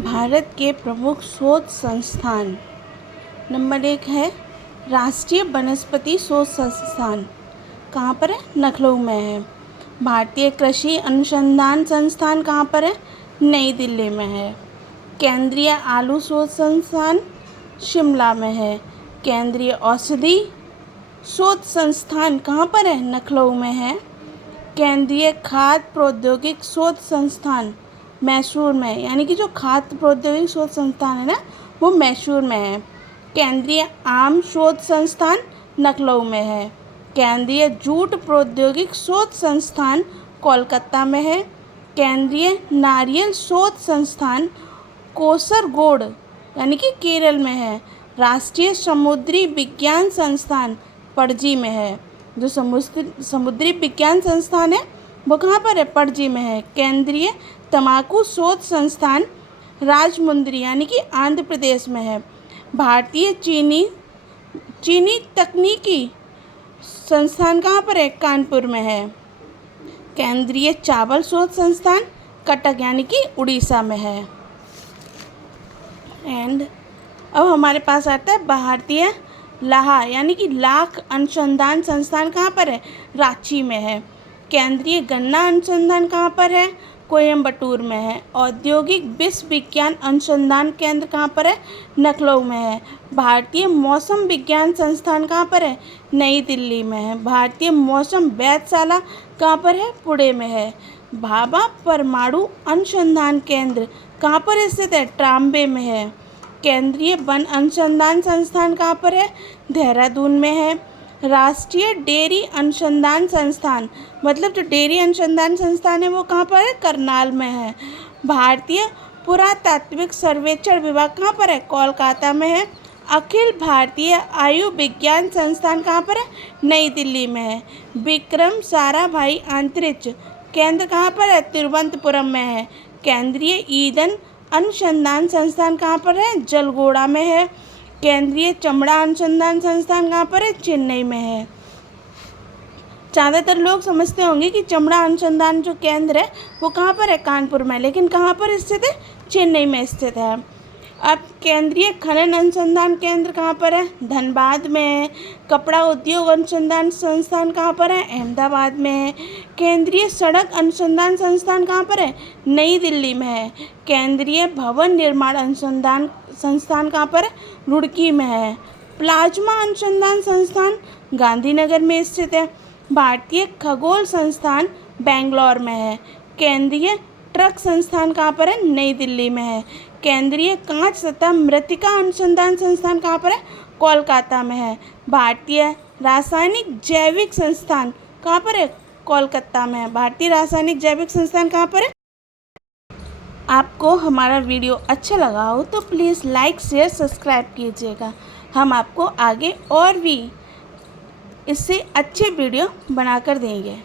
भारत के प्रमुख शोध संस्थान। नंबर 1 है राष्ट्रीय वनस्पति शोध संस्थान। कहाँ पर है? लखनऊ में है। भारतीय कृषि अनुसंधान संस्थान कहाँ पर है? नई दिल्ली में है। केंद्रीय आलू शोध संस्थान शिमला में है। केंद्रीय औषधि शोध संस्थान कहाँ पर है? लखनऊ में है। केंद्रीय खाद्य प्रौद्योगिकी शोध संस्थान मैसूर में है, यानी कि जो खाद्य प्रौद्योगिकी शोध संस्थान है ना, वो मैसूर में है। केंद्रीय आम शोध संस्थान लखनऊ में है। केंद्रीय जूट प्रौद्योगिकी शोध संस्थान कोलकाता में है। केंद्रीय नारियल शोध संस्थान कोसरगोड यानी कि केरल में है। राष्ट्रीय समुद्री विज्ञान संस्थान पणजी में है। जो समुद्री विज्ञान संस्थान है वो कहाँ पर है? पणजी में है। केंद्रीय तंबाकू शोध संस्थान राजमुंद्री यानी कि आंध्र प्रदेश में है। भारतीय चीनी तकनीकी संस्थान कहाँ पर है? कानपुर में है। केंद्रीय चावल शोध संस्थान कटक यानी कि उड़ीसा में है। एंड अब हमारे पास आता है भारतीय लाह यानी कि लाख अनुसंधान संस्थान कहाँ पर है? रांची में है। केंद्रीय गन्ना अनुसंधान कहाँ पर है? कोयम्बटूर में है। औद्योगिक विश्व विज्ञान अनुसंधान केंद्र कहाँ पर है? लखनऊ में है। भारतीय मौसम विज्ञान संस्थान कहाँ पर है? नई दिल्ली में है। भारतीय मौसम वेधशाला कहाँ पर है? पुणे में है। भाभा परमाणु अनुसंधान केंद्र कहाँ पर स्थित है? ट्राम्बे में है। केंद्रीय वन अनुसंधान संस्थान कहाँ पर है? देहरादून में है। राष्ट्रीय डेयरी अनुसंधान संस्थान मतलब जो डेयरी अनुसंधान संस्थान है वो कहाँ पर है? करनाल में है। भारतीय पुरातात्विक सर्वेक्षण विभाग कहाँ पर है? कोलकाता में है। अखिल भारतीय आयुर्विज्ञान संस्थान कहाँ पर है? नई दिल्ली में है। विक्रम साराभाई अंतरिक्ष केंद्र कहाँ पर है? तिरुवनंतपुरम में है। केंद्रीय ईंधन अनुसंधान संस्थान कहाँ पर है? जलगोड़ा में है। केंद्रीय चमड़ा अनुसंधान संस्थान कहाँ पर है? चेन्नई में है। ज़्यादातर लोग समझते होंगे कि चमड़ा अनुसंधान जो केंद्र है वो कहाँ पर है? कानपुर में, लेकिन कहाँ पर स्थित है? चेन्नई में स्थित है। अब केंद्रीय खनन अनुसंधान केंद्र कहाँ पर है? धनबाद में है। कपड़ा उद्योग अनुसंधान संस्थान कहाँ पर है? अहमदाबाद में है। केंद्रीय सड़क अनुसंधान संस्थान कहाँ पर है? नई दिल्ली में है। केंद्रीय भवन निर्माण अनुसंधान संस्थान कहाँ पर है? रुड़की में है। प्लाज्मा अनुसंधान संस्थान गांधीनगर में स्थित है। भारतीय खगोल संस्थान बेंगलोर में है। केंद्रीय ट्रक संस्थान कहाँ पर है? नई दिल्ली में है। केंद्रीय कांच तथा मृत्तिका अनुसंधान संस्थान कहाँ पर है? कोलकाता में है। भारतीय रासायनिक जैविक संस्थान कहाँ पर है? कोलकाता में है। भारतीय रासायनिक जैविक संस्थान कहाँ पर है? आपको हमारा वीडियो अच्छा लगा हो तो प्लीज़ लाइक शेयर सब्सक्राइब कीजिएगा। हम आपको आगे और भी इससे अच्छे वीडियो बनाकर देंगे।